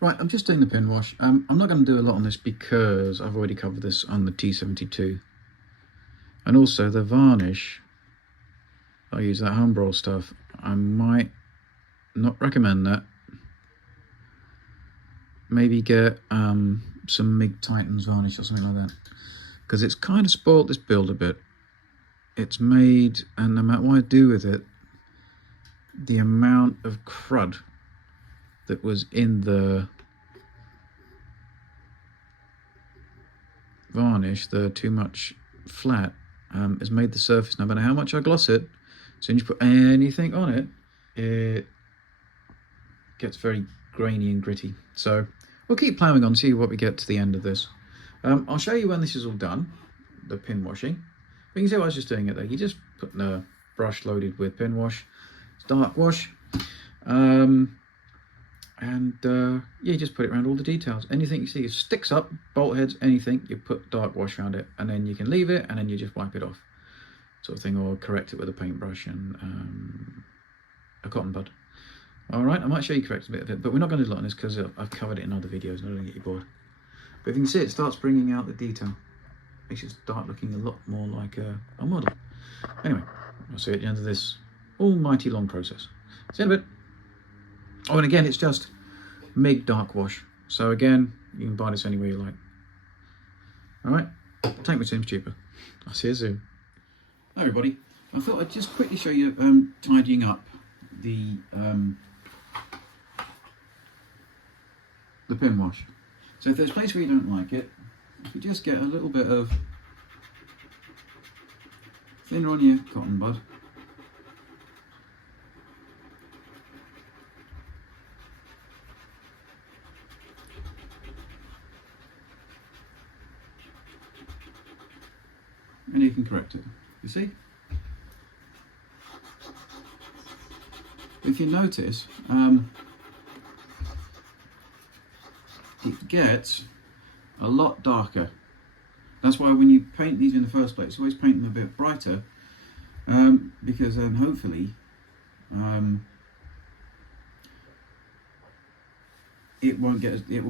Right, I'm just doing the pin wash. I'm not going to do a lot on this because I've already covered this on the T72. And also the varnish, I use that Humbrol stuff. I might not recommend that. Maybe get some MIG Titans varnish or something like that. Because it's kind of spoilt this build a bit. It's made, and no matter what I do with it, the amount of crud that was in the varnish, the too much flat, has made the surface, no matter how much I gloss it, as soon as you put anything on it, it gets very grainy and gritty. So we'll keep ploughing on, see what we get to the end of this. I'll show you when this is all done, the pin washing. But you can see I was just doing it there. You just put the brush loaded with pin wash, dark wash, yeah, you just put it around all the details. Anything you see sticks up, bolt heads, anything, you put dark wash around it, and then you can leave it, and then you just wipe it off, sort of thing, or correct it with a paintbrush and a cotton bud. All right, I might show you correct a bit of it, but we're not going to do a lot on this because I've covered it in other videos and I don't want to get you bored. But if you can see, it starts bringing out the detail. Makes it start looking a lot more like a model. Anyway, I'll see you at the end of this almighty long process. See you in a bit. Oh, and again, it's just MIG dark wash. So again, you can buy this anywhere you like. All right, take me to him, cheaper. I'll see you soon. Hi everybody. I thought I'd just quickly show you tidying up the pin wash. So if there's a place where you don't like it, if you just get a little bit of thinner on your cotton bud, and you can correct it. You see? If you notice, it gets a lot darker. That's why when you paint these in the first place, always paint them a bit brighter, because then hopefully it will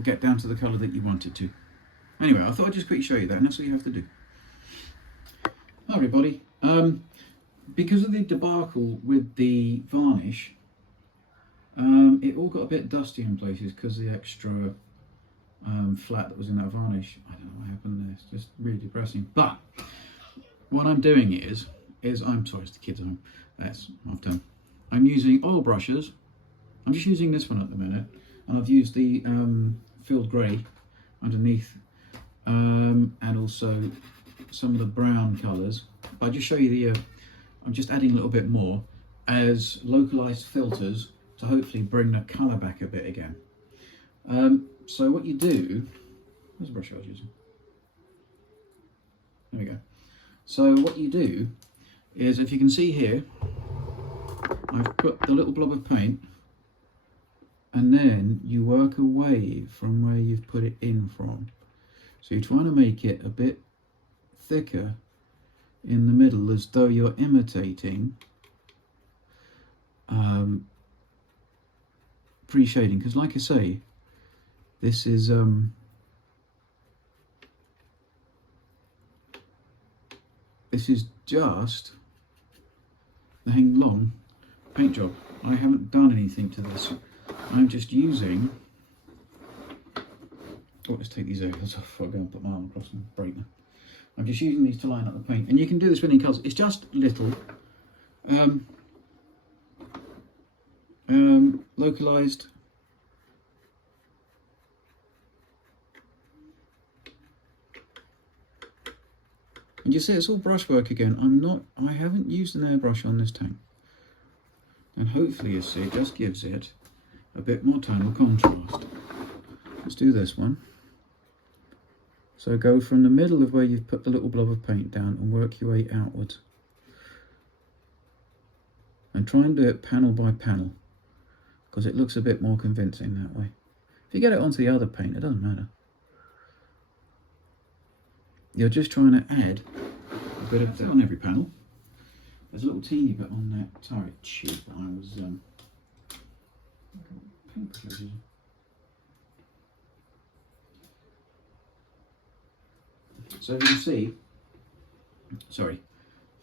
get down to the colour that you want it to. Anyway, I thought I'd just quickly show you that, and that's all you have to do. Hi everybody. Because of the debacle with the varnish, it all got a bit dusty in places because of the extra flat that was in that varnish. I don't know what happened there. It's just really depressing. But what I'm doing is I'm sorry, it's the kids at home. I've done. I'm using Oilbrushers. I'm just using this one at the minute, and I've used the filled grey underneath, and also some of the brown colours. But I'll just show you I'm just adding a little bit more as localised filters to hopefully bring the colour back a bit again. So what you do, where's the brush I was using? There we go. So what you do is, if you can see here, I've put the little blob of paint, and then you work away from where you've put it in from. So you're trying to make it a bit thicker in the middle, as though you're imitating pre-shading, because like I say, this is just the Heng Long paint job. I haven't done anything to this. I'm just using, oh, let's take these areas off before I go and put my arm across and break them. I'm just using these to line up the paint, and you can do this with any colours. It's just little localised and you see it's all brushwork again. I haven't used an airbrush on this tank, and hopefully you see it just gives it a bit more tonal contrast. Let's do this one. So go from the middle of where you've put the little blob of paint down and work your way outwards. And try and do it panel by panel, because it looks a bit more convincing that way. If you get it onto the other paint, it doesn't matter. You're just trying to add a bit of that on every panel. There's a little teeny bit on that turret tube that I was paintbrush. So you can see, sorry, so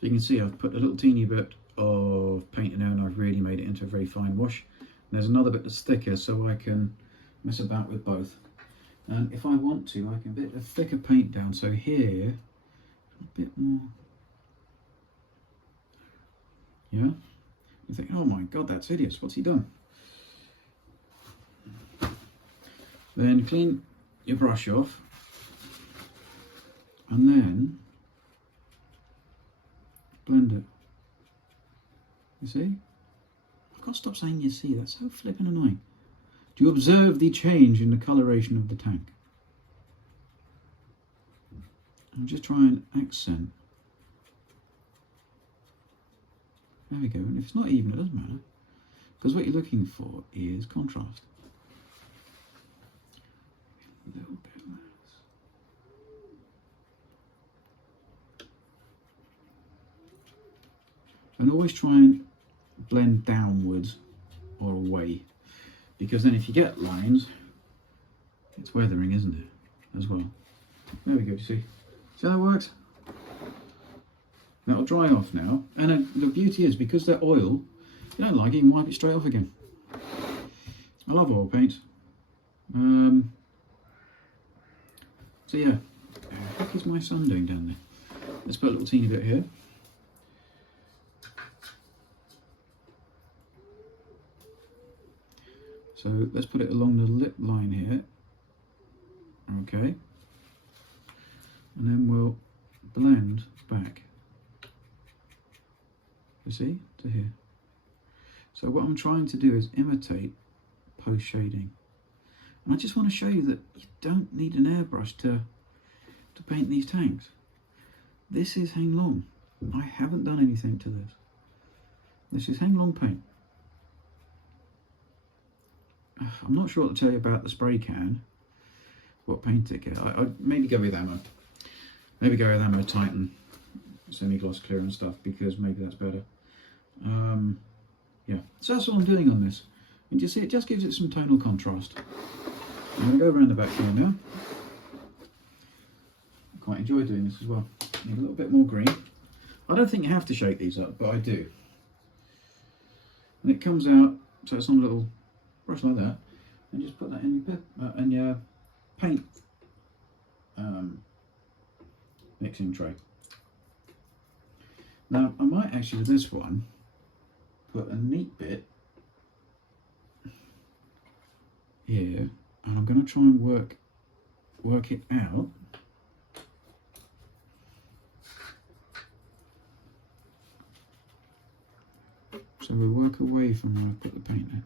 you can see I've put a little teeny bit of paint in there and I've really made it into a very fine wash. And there's another bit that's thicker so I can mess about with both. And if I want to, I can put a thicker paint down. So here, a bit more. Yeah? You think, oh my God, that's hideous. What's he done? Then clean your brush off. And then blend it. You see? I've got to stop saying you see. That's so flippin' annoying. Do you observe the change in the coloration of the tank? And just try and accent. There we go. And if it's not even, it doesn't matter. Because what you're looking for is contrast. A little bit less. And always try and blend downwards or away. Because then if you get lines, it's weathering, isn't it? As well. There we go, see? See how that works? That'll dry off now. And the beauty is, because they're oil, if you don't like it, you can wipe it straight off again. I love oil paints. So yeah, what is my son doing down there? Let's put a little teeny bit here. So let's put it along the lip line here. Okay. And then we'll blend back. You see? To here. So what I'm trying to do is imitate post shading. And I just want to show you that you don't need an airbrush to paint these tanks. This is Heng Long. I haven't done anything to this. This is Heng Long paint. I'm not sure what to tell you about the spray can. What paint it get. I'd maybe go with ammo. Maybe go with ammo Titan semi-gloss clear and stuff, because maybe that's better. Yeah, so that's what I'm doing on this. And you see, it just gives it some tonal contrast. I'm going to go around the back here now. I quite enjoy doing this as well. Need a little bit more green. I don't think you have to shake these up, but I do. And it comes out, so it's on a little brush like that, and just put that in your paint mixing tray. Now I might actually with this one put a neat bit here, and I'm going to try and work it out. So we work away from where I put the paint in.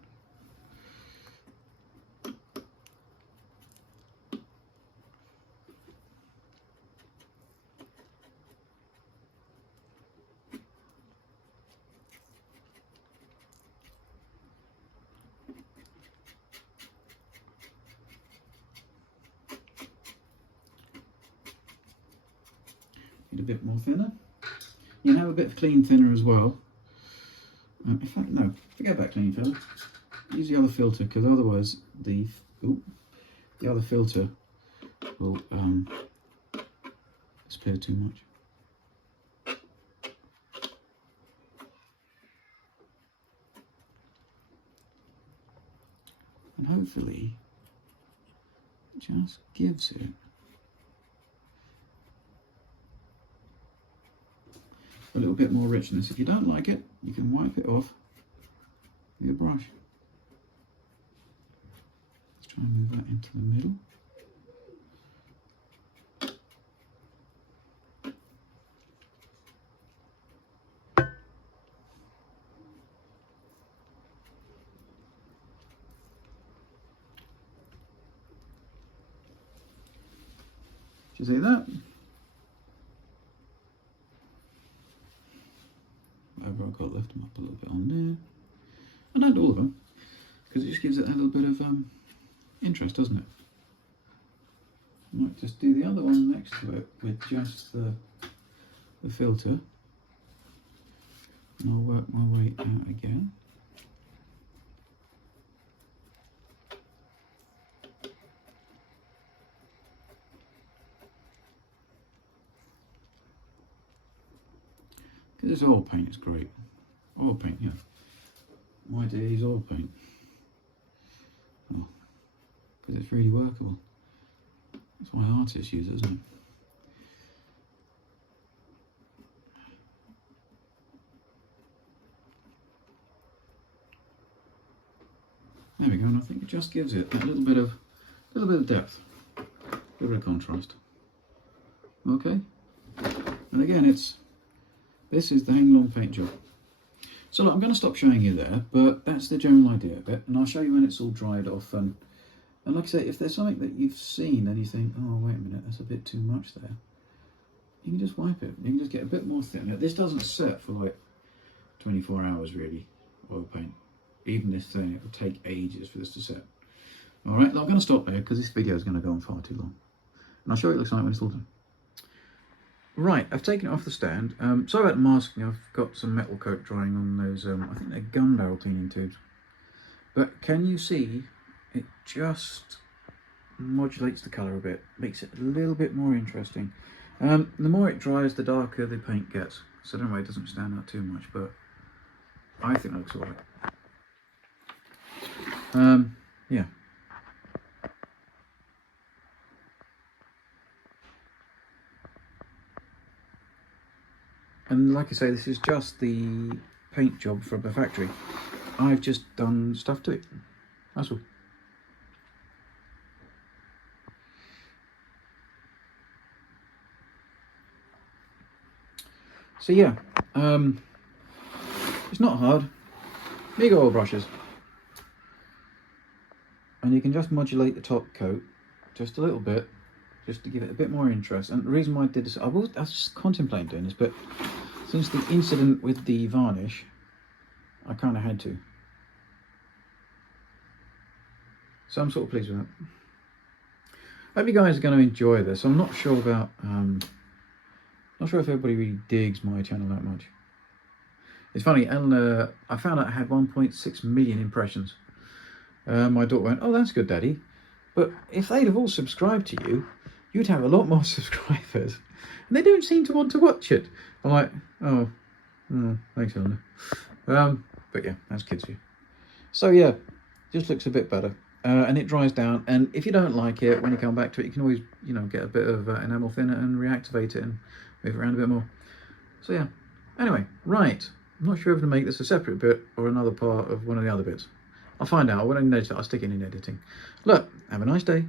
Need a bit more thinner. You can have a bit of clean thinner as well. In fact, no, forget about clean thinner. Use the other filter, because otherwise the other filter will disappear too much. And hopefully it just gives it a little bit more richness. If you don't like it, you can wipe it off with your brush. Let's try and move that into the middle. Did you see that? Whatever I've got, lift them up a little bit on there. And not all of them, because it just gives it a little bit of interest, doesn't it? I might just do the other one next to it with just the filter. And I'll work my way out again. This oil paint is great. Oil paint, yeah. My days oil paint. Oh, because it's really workable. That's why artists use it, isn't it? There we go, and I think it just gives it that little bit of depth, a little bit of contrast. Okay, and again, this is the Heng long paint job. So look, I'm going to stop showing you there, but that's the general idea of it, and I'll show you when it's all dried off. And like I say, if there's something that you've seen and you think, oh wait a minute, that's a bit too much there, you can just wipe it. You can just get a bit more thin. Now, this doesn't set for like 24 hours really, oil paint. Even this thing, it will take ages for this to set. All right, I'm going to stop there because this video is going to go on far too long. And I'll show you what it looks like when it's all done. Right, I've taken it off the stand. Sorry about the masking, I've got some metal coat drying on those, I think they're gun barrel cleaning tubes. But can you see, it just modulates the colour a bit, makes it a little bit more interesting. The more it dries, the darker the paint gets. So that way it doesn't stand out too much, but I think that looks alright. Yeah. And like I say, this is just the paint job from the factory. I've just done stuff to it. That's all. So yeah, it's not hard. Big oil brushes. And you can just modulate the top coat just a little bit, just to give it a bit more interest. And the reason why I did this, I was just contemplating doing this, but since the incident with the varnish, I kind of had to. So I'm sort of pleased with that. I hope you guys are going to enjoy this. I'm not sure about, not sure if everybody really digs my channel that much. It's funny, and I found out I had 1.6 million impressions. My daughter went, "Oh, that's good, Daddy." But if they'd have all subscribed to you, you'd have a lot more subscribers. And they don't seem to want to watch it. I'm like, oh thanks, Eleanor. But yeah, that's kids view. So yeah, just looks a bit better. And it dries down. And if you don't like it, when you come back to it, you can always, you know, get a bit of enamel thinner and reactivate it and move it around a bit more. So yeah, anyway, right. I'm not sure if I'm going to make this a separate bit or another part of one of the other bits. I'll find out. When I edit it, I'll stick it in editing. Look, have a nice day.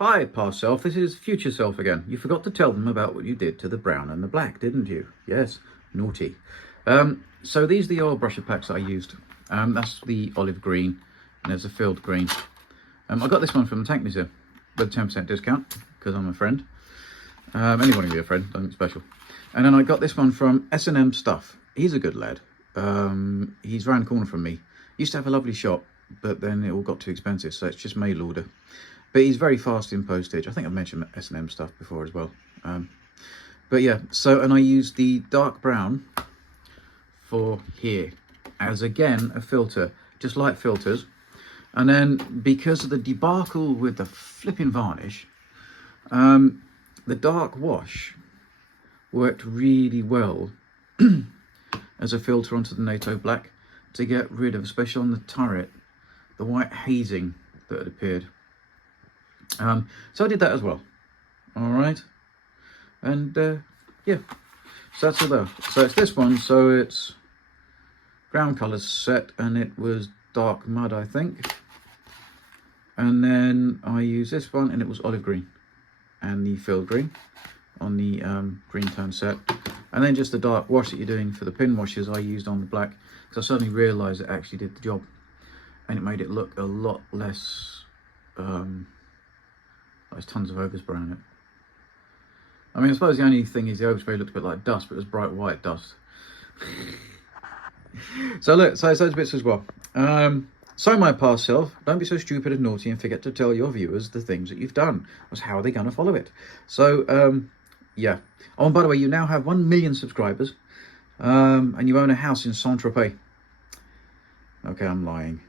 Hi, past self. This is future self again. You forgot to tell them about what you did to the brown and the black, didn't you? Yes, naughty. So these are the oil brusher packs that I used. That's the olive green, and there's a filled green. I got this one from the Tank Museum with a 10% discount because I'm a friend. Anyone can be a friend, nothing special. And then I got this one from S&M Stuff. He's a good lad. He's round the corner from me. Used to have a lovely shop, but then it all got too expensive, so it's just mail order. But he's very fast in postage. I think I've mentioned S&M Stuff before as well. But yeah, so, and I used the dark brown for here as, again, a filter, just light filters. And then because of the debacle with the flipping varnish, the dark wash worked really well as a filter onto the NATO black to get rid of, especially on the turret, the white hazing that had appeared. So I did that as well. All right. And yeah, so that's all there. So it's this one. So it's ground colours set, and it was dark mud, I think. And then I used this one, and it was olive green and the filled green on the green tone set. And then just the dark wash that you're doing for the pin washes I used on the black, because I suddenly realised it actually did the job, and it made it look a lot less, there's tons of overspray on it. I mean, I suppose the only thing is the overspray looked a bit like dust, but it was bright white dust. So look, so those bits as well. So my past self, don't be so stupid and naughty and forget to tell your viewers the things that you've done. Because how are they going to follow it? So, yeah. Oh, and by the way, you now have 1 million subscribers. And you own a house in Saint-Tropez. Okay, I'm lying.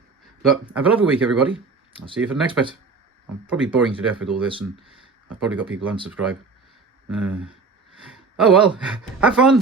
Look, have a lovely week, everybody. I'll see you for the next bit. I'm probably boring to death with all this, and I've probably got people unsubscribe. Oh well, have fun.